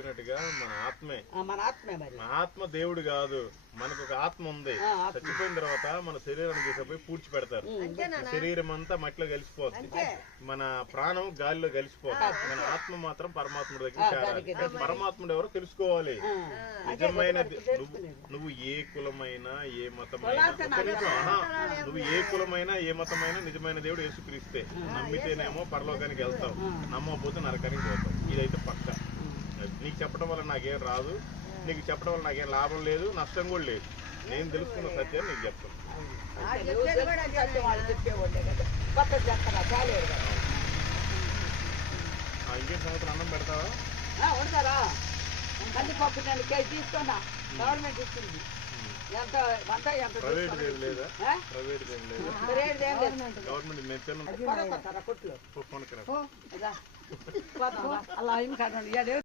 చెప్పినట్టుగా మన ఆత్మే మరి మన ఆత్మ దేవుడు కాదు, మనకు ఒక ఆత్మ ఉంది. చచ్చిపోయిన తర్వాత మన శరీరాన్ని తీసుకుపోయి పూడ్చి పెడతారు. శరీరం అంతా మట్టిలో కలిసిపోతుంది, మన ప్రాణం గాలిలో కలిసిపోతుంది, మన ఆత్మ మాత్రం పరమాత్ముడి దగ్గర చేరాలి. పరమాత్ముడు ఎవరో తెలుసుకోవాలి. నిజమైన నువ్వు ఏ కులమైనా ఏ మతమైనా, నువ్వు ఏ కులమైనా ఏ మతమైనా నిజమైన దేవుడు యేసుక్రీస్తే. నమ్మితేనేమో పరలోకానికి వెళ్తావు, నమ్మకపోతే నరకానికి పోతావు. ఇదైతే పక్క. నీకు చెప్పడం వల్ల నాకేం రాదు, నీకు చెప్పడం వల్ల నాకేం లాభం లేదు, నష్టం కూడా లేదు. నేను తెలుసుకున్న సత్యాన్ని నీకు చెప్తాను. ఇంకేం సంవత్సరం అన్నం పెడతావా? కందిపప్పు నేను కేజీ తీసుకున్నా, గవర్నమెంట్ ఇస్తుంది. ప్రైవేట్ ఏం లేదా? ప్రైవేట్ ఏం లేదా? గవర్నమెంట్ నేను తిన్నాను. కొట్లు అలా ఏం కాదు.